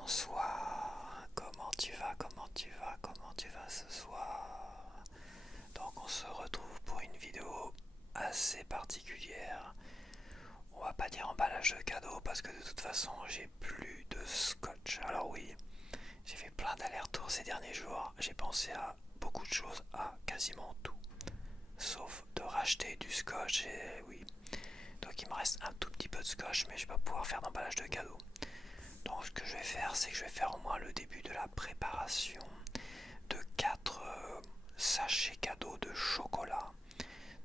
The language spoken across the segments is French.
Bonsoir, comment tu vas, comment tu vas ce soir? Donc on se retrouve pour une vidéo assez particulière. On va pas dire emballage de cadeaux parce que de toute façon j'ai plus de scotch. Alors oui, j'ai fait plein d'allers-retours ces derniers jours. J'ai pensé à beaucoup de choses, à quasiment tout. Sauf de racheter du scotch et oui. Donc il me reste un tout petit peu de scotch mais je vais pas pouvoir faire d'emballage de cadeaux. Donc ce que je vais faire, c'est que je vais faire au moins le début de la préparation de 4 sachets cadeaux de chocolat.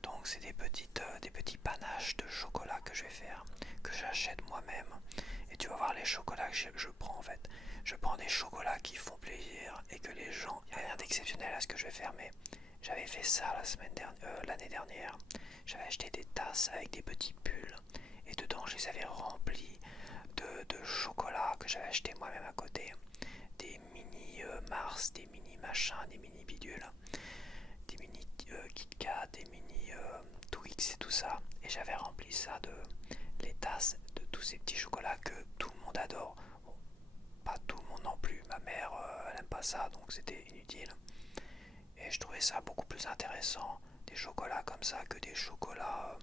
Donc c'est des petits panaches de chocolat que je vais faire, que j'achète moi-même. Et tu vas voir les chocolats que je prends en fait. Je prends des chocolats qui font plaisir et que les gens... Il n'y a rien d'exceptionnel à ce que je vais faire, mais j'avais fait ça l'année dernière. J'avais acheté des tasses avec des petits pulls et dedans je les avais remplis de chocolat que j'avais acheté moi-même à côté. Des mini Mars, des mini machins, des mini bidules, des mini Kit Kat, des mini Twix et tout ça. Et j'avais rempli ça de les tasses de tous ces petits chocolats que tout le monde adore. Bon, pas tout le monde non plus. Ma mère, elle aime pas ça, donc c'était inutile. Et je trouvais ça beaucoup plus intéressant, des chocolats comme ça, que des chocolats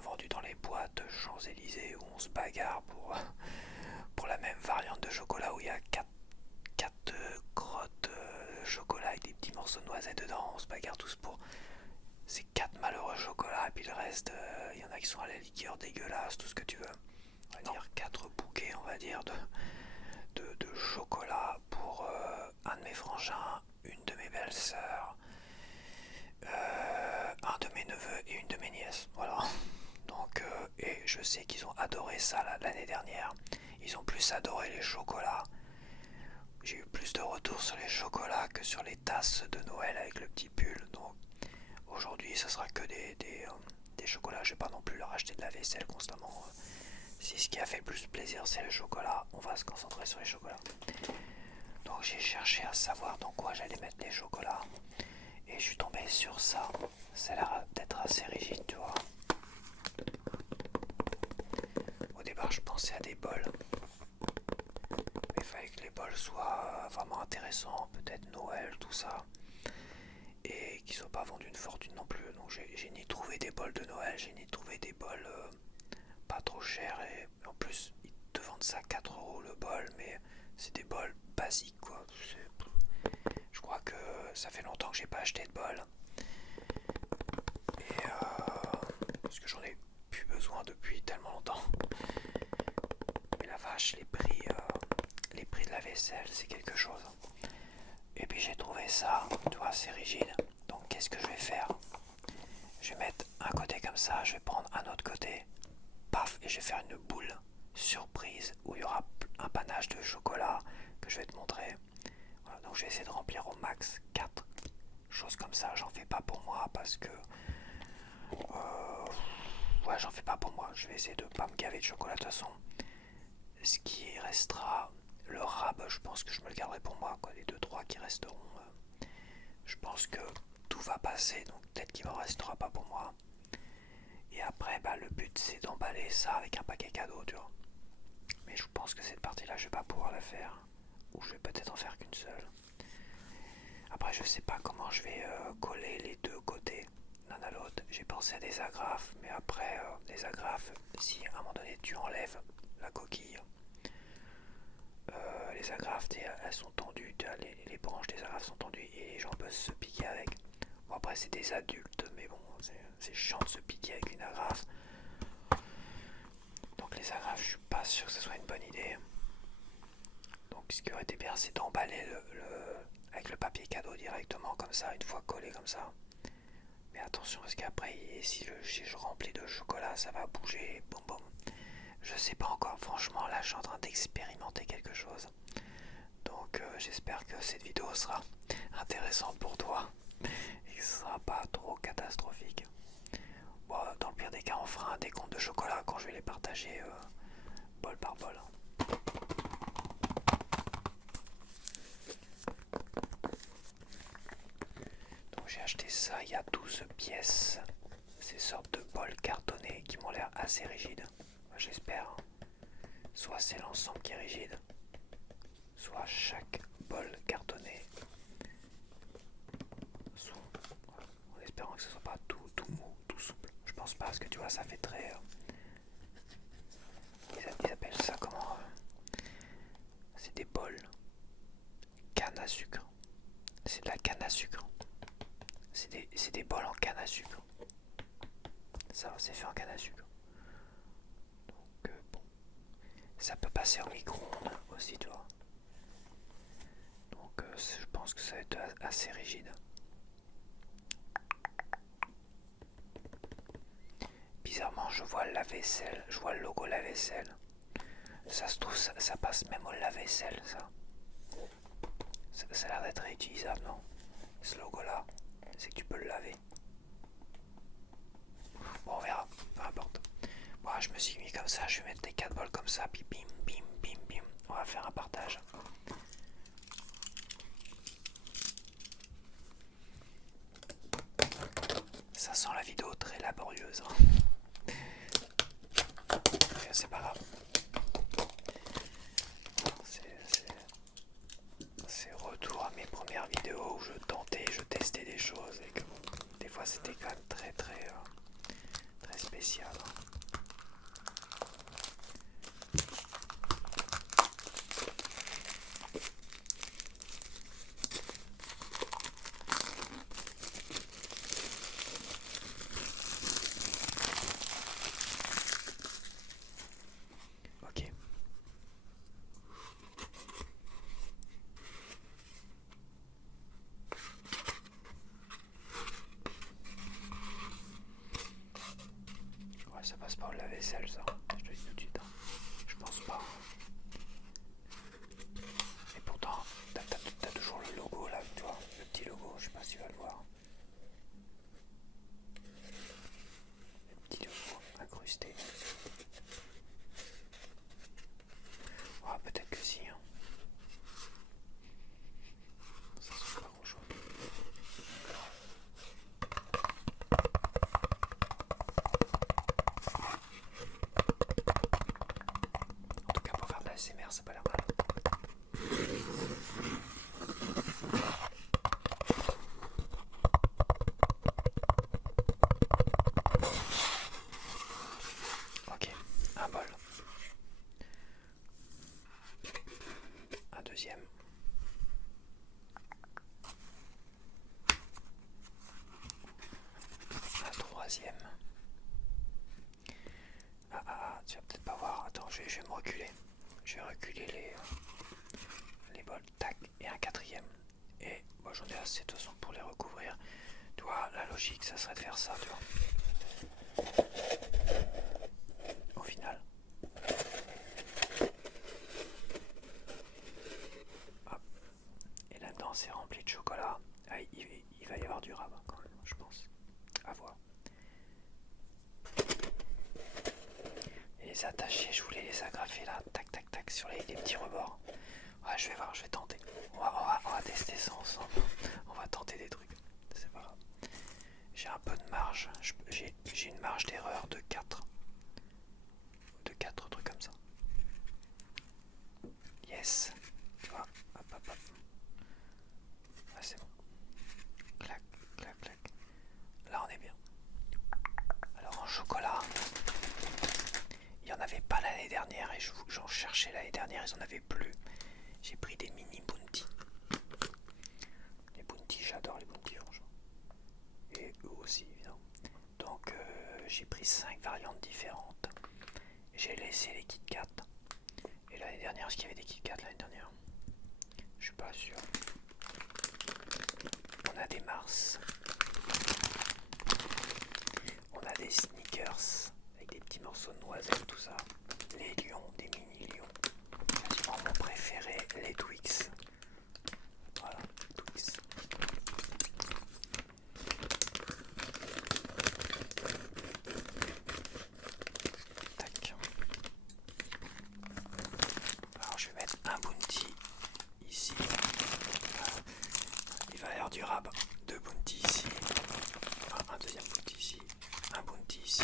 vendus dans les boîtes Champs-Élysées où on se bagarre pour la même variante de chocolat où il y a 4 crottes de chocolat avec des petits morceaux de noisettes dedans. On se bagarre tous pour ces 4 malheureux chocolats et puis le reste, il y en a qui sont à la liqueur dégueulasse, tout ce que tu veux. On va dire 4 bouquets, on va dire, de chocolat pour un de mes frangins, une de mes belles-sœurs, un de mes neveux et une de mes nièces. Voilà. Donc, et je sais qu'ils ont adoré ça l'année dernière. Ils ont plus adoré les chocolats. J'ai eu plus de retours sur les chocolats que sur les tasses de Noël avec le petit pull. Donc aujourd'hui, ce sera que des chocolats. Je vais pas non plus leur acheter de la vaisselle constamment. Si ce qui a fait le plus plaisir, c'est le chocolat, on va se concentrer sur les chocolats. Donc j'ai cherché à savoir dans quoi j'allais mettre les chocolats. Et je suis tombé sur ça. Ça a l'air d'être assez rigide, tu vois. Au départ, je pensais à des bols. Mais il fallait que les bols soient vraiment intéressants. Peut-être Noël, tout ça. Et qu'ils ne soient pas vendus une fortune non plus. Donc j'ai ni trouvé des bols de Noël, j'ai ni trouvé des bols pas trop chers. Et en plus, ils te vendent ça 4 € le bol. Mais c'est des bols basiques, quoi. Je crois que ça fait longtemps que j'ai pas acheté de bol. Et parce que j'en ai plus besoin depuis tellement longtemps. Mais la vache, les prix de la vaisselle, c'est quelque chose. Et puis j'ai trouvé ça, tu vois, c'est rigide. Donc qu'est-ce que je vais faire? Je vais mettre un côté comme ça, je vais prendre un autre côté, paf, et je vais faire une boule surprise où il y aura un panache de chocolat que je vais te montrer. Voilà, donc je vais essayer de remplir au max 4 choses comme ça. J'en fais pas pour moi parce que ouais, j'en fais pas pour moi. Je vais essayer de pas me gaver de chocolat de toute façon. Ce qui restera, le rab, je pense que je me le garderai pour moi, quoi. Les 2-3 qui resteront, je pense que tout va passer, donc peut-être qu'il m'en restera pas pour moi. Et après, bah, le but c'est d'emballer ça avec un paquet cadeau, tu vois. Mais je pense que cette partie-là, je vais pas pouvoir la faire. Ou je vais peut-être en faire qu'une seule. Après, je sais pas comment je vais coller les deux côtés l'un à l'autre. J'ai pensé à des agrafes, mais après, les agrafes, si à un moment donné tu enlèves la coquille, les agrafes, elles sont tendues, les branches des agrafes sont tendues et les gens peuvent se piquer avec. Bon, après, c'est des adultes, mais bon, c'est chiant de se piquer avec une agrafe. Donc, les agrafes, je suis pas sûr que ce soit une bonne idée. Donc, ce qui aurait été bien, c'est d'emballer avec le papier cadeau directement, comme ça, une fois collé comme ça. Mais attention, parce qu'après, si je remplis de chocolat, ça va bouger, boum boum. Je sais pas encore, franchement, là, je suis en train d'expérimenter quelque chose. Donc, j'espère que cette vidéo sera intéressante pour toi et que ce sera pas trop catastrophique. Bon, dans le pire des cas, on fera un décompte de chocolat quand je vais les partager bol par bol. Donc, j'ai acheté ça, il y a 12 pièces. Ces sortes de bols cartonnés qui m'ont l'air assez rigides. J'espère. Soit c'est l'ensemble qui est rigide, soit chaque bol cartonné sont, en espérant que ce soit pas tout mou, tout souple. Je pense pas parce que tu vois ça fait très ils appellent ça comment c'est des bols canne à sucre. C'est de la canne à sucre. C'est des bols en canne à sucre. Ça c'est fait en canne à sucre. Donc bon. Ça peut passer au micro-ondes aussi, tu vois. Donc je pense que ça va être assez rigide. Bizarrement, je vois le lave-vaisselle, je vois le logo lave-vaisselle. Ça se trouve, ça passe même au lave-vaisselle, ça. Ça a l'air d'être réutilisable, non? Ce logo-là, c'est que tu peux le laver. Bon, on verra, peu importe. Bon, je me suis mis comme ça, je vais mettre les 4 bols comme ça, puis bim, bim, bim, bim. On va faire un partage. Ça sent la vidéo très laborieuse. C'est pas grave. C'est retour à mes premières vidéos où je tentais, je testais des choses et que bon, des fois c'était quand même très spécial. Ok. Ouais, ça passe pas au lave-vaisselle, ça. Je te dis tout de suite. Je pense pas. Et pourtant, t'as toujours le logo là, tu vois. Le petit logo, je sais pas si tu vas le voir. Le petit logo incrusté. Ouais, peut-être que si. Hein. Ça sent pas grand chose. En tout cas, pour faire de la ASMR, ça a pas l'air mal. Ok, un bol. Un deuxième. Un troisième. Tu vas peut-être pas voir. Attends, je vais me reculer. Je vais reculer les bols. Tac. Et un quatrième. Et moi j'en ai assez de toute façon pour les recouvrir. Tu vois, la logique, ça serait de faire ça, tu vois. Au final. Hop. Et là-dedans, c'est rempli de chocolat. Ah, il va y avoir du rabat quand même, je pense. À voir. Et les attacher, je voulais les agrafer là, tac tac tac, sur les petits rebords. Ouais, je vais voir, je vais tenter. On va tester ça ensemble. On va tenter des trucs. C'est pas grave. J'ai un peu de marge. J'ai une marge d'erreur de 4. De 4 trucs comme ça. Yes. Tu vois, hop hop hop. Ah, c'est bon. Clac, clac, clac. Là, on est bien. Alors, en chocolat, il n'y en avait pas l'année dernière et j'en cherchais l'année dernière, ils en avaient plus. J'ai pris des mini bounty. Les bounty, j'adore les bounty, franchement. Et eux aussi, évidemment. Donc, j'ai pris 5 variantes différentes. J'ai laissé les Kit Kat. Et l'année dernière, est-ce qu'il y avait des Kit Kat l'année dernière? Je suis pas sûr. On a des Mars. On a des Snickers avec des petits morceaux de noisettes, tout ça. Les lions, des mini lions. Quasiment mon préféré, les Twix. Voilà, Twix. Tac. Alors je vais mettre un bounty ici. Voilà. Il va y avoir du rabat. 2 bounty ici. Enfin, un deuxième bounty ici. Un bounty ici.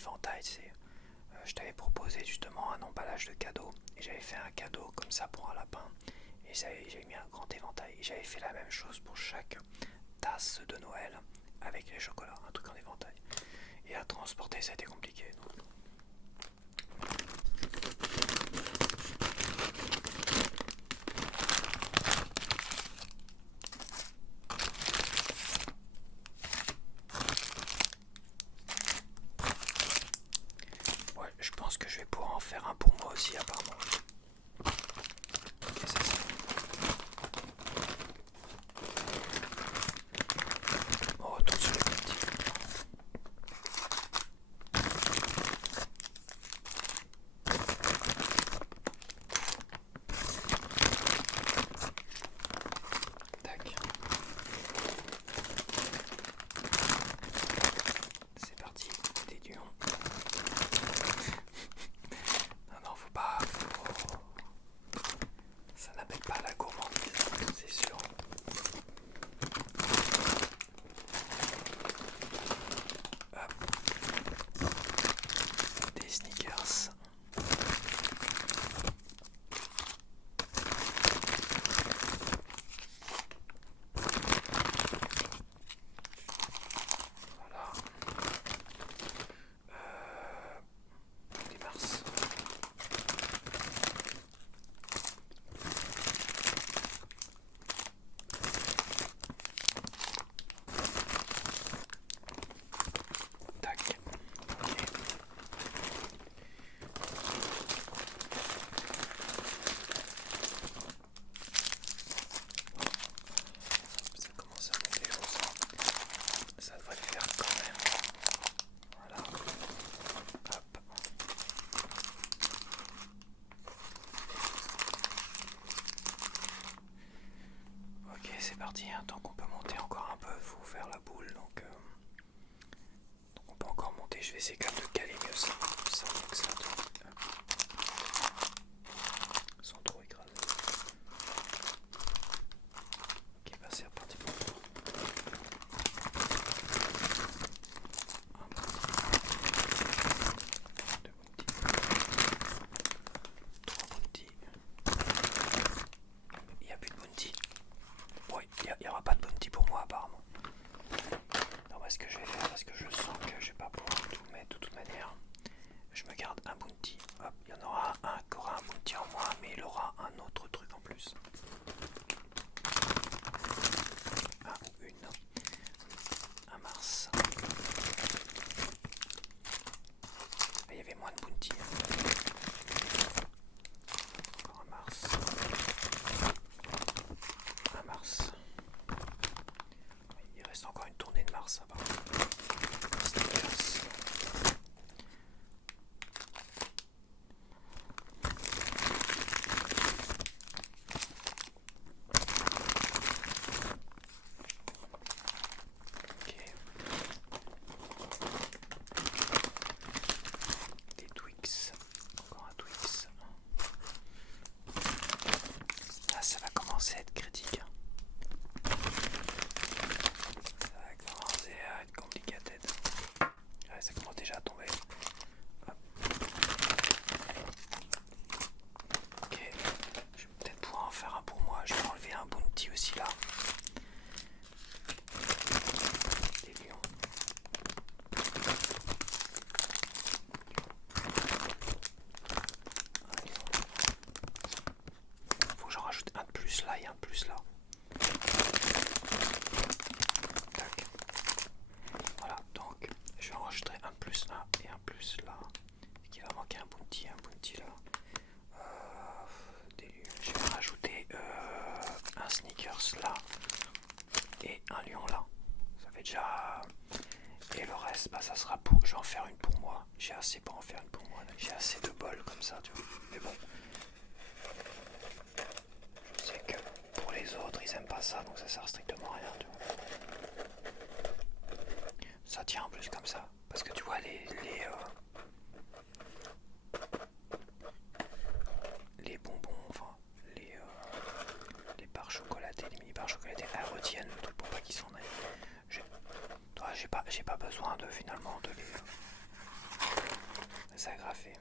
éventail, je t'avais proposé justement un emballage de cadeau et j'avais fait un cadeau comme ça pour un lapin et j'avais mis un grand éventail et j'avais fait la même chose pour chaque tasse de Noël avec les chocolats, un truc en éventail. Et à transporter ça a été compliqué. Donc. Ouais, je pense que je vais pouvoir en faire un pour moi aussi apparemment. Ok, ça c'est bon. On retourne sur les petits. Tac. C'est parti, des lions. Non, faut pas. Ça n'appelle pas la gourmandise, c'est sûr. Hop. Des sneakers. Voilà. Des Mars. Tac. Ok. Ça commence à monter comme ça. Ça devrait le faire quand même. Voilà. Hop. Ok, c'est parti. Tant qu'on peut monter encore un peu, il faut faire la boule. Donc on peut encore monter. Je vais essayer quand même de caler mieux ça. Ça, donc ça. Sans trop écraser. Ok, bah c'est reparti pour le tour. Deux bounty. Trois bounty. Il n'y a plus de bounty. Oui, il n'y aura pas de bounty pour moi apparemment. Alors ce que je vais faire, parce que je sens que je vais pas pouvoir tout mettre de toute manière, je me garde un bounty. Hop, il y en aura un qui aura un bounty en moins, mais il aura un autre truc en plus. Un ou une. Un Mars. Il y avait moins de bounty. Encore un Mars. Un Mars. Il reste encore une tournée de Mars apparemment. Stickers. Ok. Des Twix. Encore un Twix. Là ça va commencer à être critique. Ça va commencer à être compliqué. Ouais, ça commence déjà à tomber. Hop. Ok, je vais peut-être pouvoir en faire un pour moi. Je vais enlever un bounty aussi là. Des lions. Un lion. Faut que j'en rajoute un de plus là et un de plus là. Tac. Voilà, donc je vais enregistrer un de plus là et un plus là. Il va manquer un bounty là. Je vais rajouter un sneakers là et un lion là. Ça fait déjà. Et le reste, bah ça sera pour. Je vais en faire une pour moi. J'ai assez pour en faire une pour moi. J'ai assez de bol comme ça, tu vois. Mais bon. Je sais que pour les autres, ils aiment pas ça, donc ça sert strictement à rien, tu vois. Ça tient en plus comme ça. Parce que tu vois, les bonbons, enfin, les barres chocolatées, les mini barres chocolatées, elles retiennent le truc pour pas qu'ils s'en aillent. J'ai pas besoin de finalement de les. s'agrafer.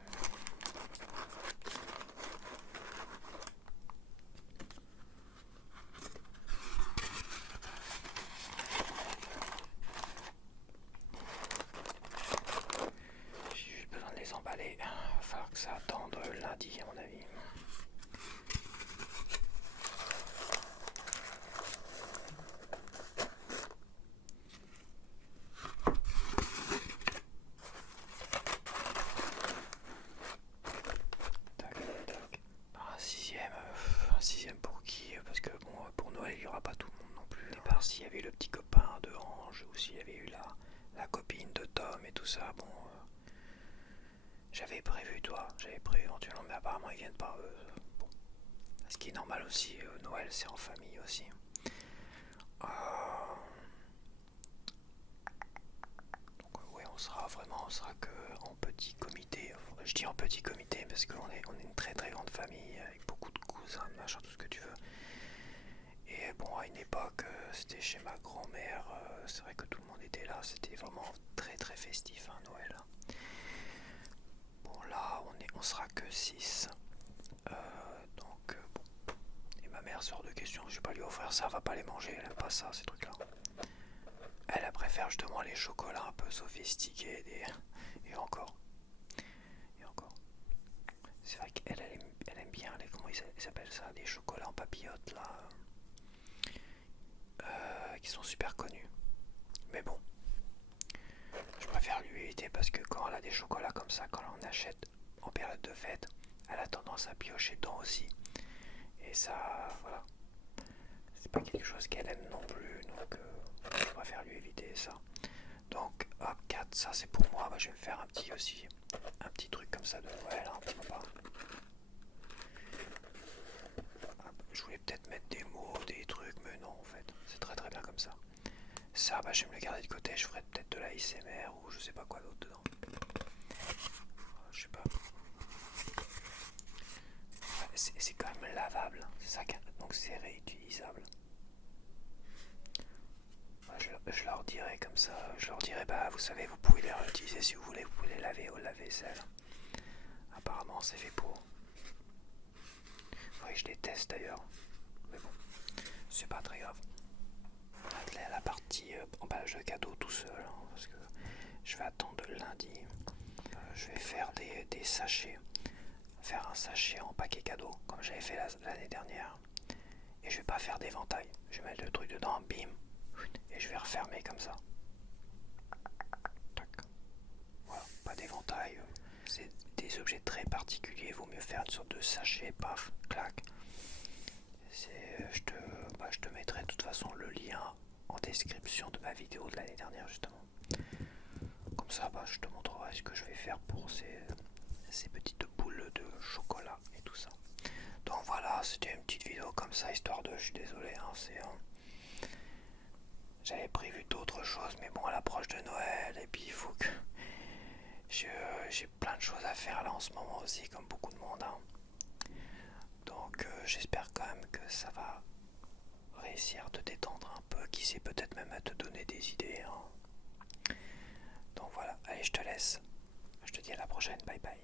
J'ai juste besoin de les emballer. Il va falloir que ça attende lundi à mon avis. Un sixième pour qui? Parce que bon, pour Noël il n'y aura pas tout le monde non plus. Au départ, s'il y avait eu le petit copain de Ange ou s'il y avait eu la copine de Tom et tout ça, bon, j'avais prévu éventuellement, mais apparemment ils viennent pas. Bon. Ce qui est normal aussi, Noël c'est en famille aussi. Donc ouais, on sera que en petit comité. Je dis en petit comité parce qu'on est une très très grande famille avec beaucoup de cousins, machin, tout ce que tu veux. Et bon, à une époque, c'était chez ma grand-mère, c'est vrai que tout le monde était là, c'était vraiment très très festif, hein, Noël. Bon, là, on sera que 6. Donc, bon. Et ma mère sort de question, je vais pas lui offrir ça, elle va pas les manger, elle aime pas ça, ces trucs-là. Elle préfère justement les chocolats un peu sophistiqués, et encore. Et encore. C'est vrai qu'elle aime bien comment ils appellent ça, des chocolats en papillotes, là. Qui sont super connus. Mais bon, je préfère lui éviter parce que quand elle a des chocolats comme ça, quand on achète en période de fête, elle a tendance à piocher dedans aussi. Et ça, voilà, c'est pas quelque chose qu'elle aime non plus, donc je préfère lui éviter ça. Donc, hop, 4, ça c'est pour moi. Bah, je vais me faire un petit truc comme ça de Noël, hein, pourquoi pas. Je voulais peut-être mettre des mots, des trucs, mais non, en fait, c'est très très bien comme ça. Ça, bah, je vais me le garder de côté, je ferai peut-être de la ASMR ou je sais pas quoi d'autre dedans. Je sais pas. Ouais, c'est quand même lavable, c'est ça, donc c'est réutilisable. Je leur dirai comme ça, je leur dirai, bah vous savez, vous pouvez les réutiliser si vous voulez, vous pouvez les laver au lave-vaisselle. Apparemment, c'est fait pour. Oui, je les teste d'ailleurs, mais bon, c'est pas très grave. La partie emballage de cadeaux tout seul, hein, parce que je vais attendre lundi. Je vais faire des sachets, faire un sachet en paquet cadeau, comme j'avais fait l'année dernière. Et je vais pas faire d'éventail, je vais mettre le truc dedans, bim, et je vais refermer comme ça. Tac. Voilà, pas d'éventail. C'est des objets très particuliers, il vaut mieux faire une sorte de sachet, paf, clac. Je te mettrai de toute façon le lien en description de ma vidéo de l'année dernière justement. Comme ça, bah, je te montrerai ce que je vais faire pour ces petites boules de chocolat et tout ça. Donc voilà, c'était une petite vidéo comme ça, histoire de... Je suis désolé, hein, j'avais prévu d'autres choses, mais bon, à l'approche de Noël, et puis il faut que... J'ai plein de choses à faire là en ce moment aussi, comme beaucoup de monde. Hein. Donc j'espère quand même que ça va réussir à te détendre un peu, qui sait, peut-être même à te donner des idées. Hein. Donc voilà, allez, je te laisse. Je te dis à la prochaine, bye bye.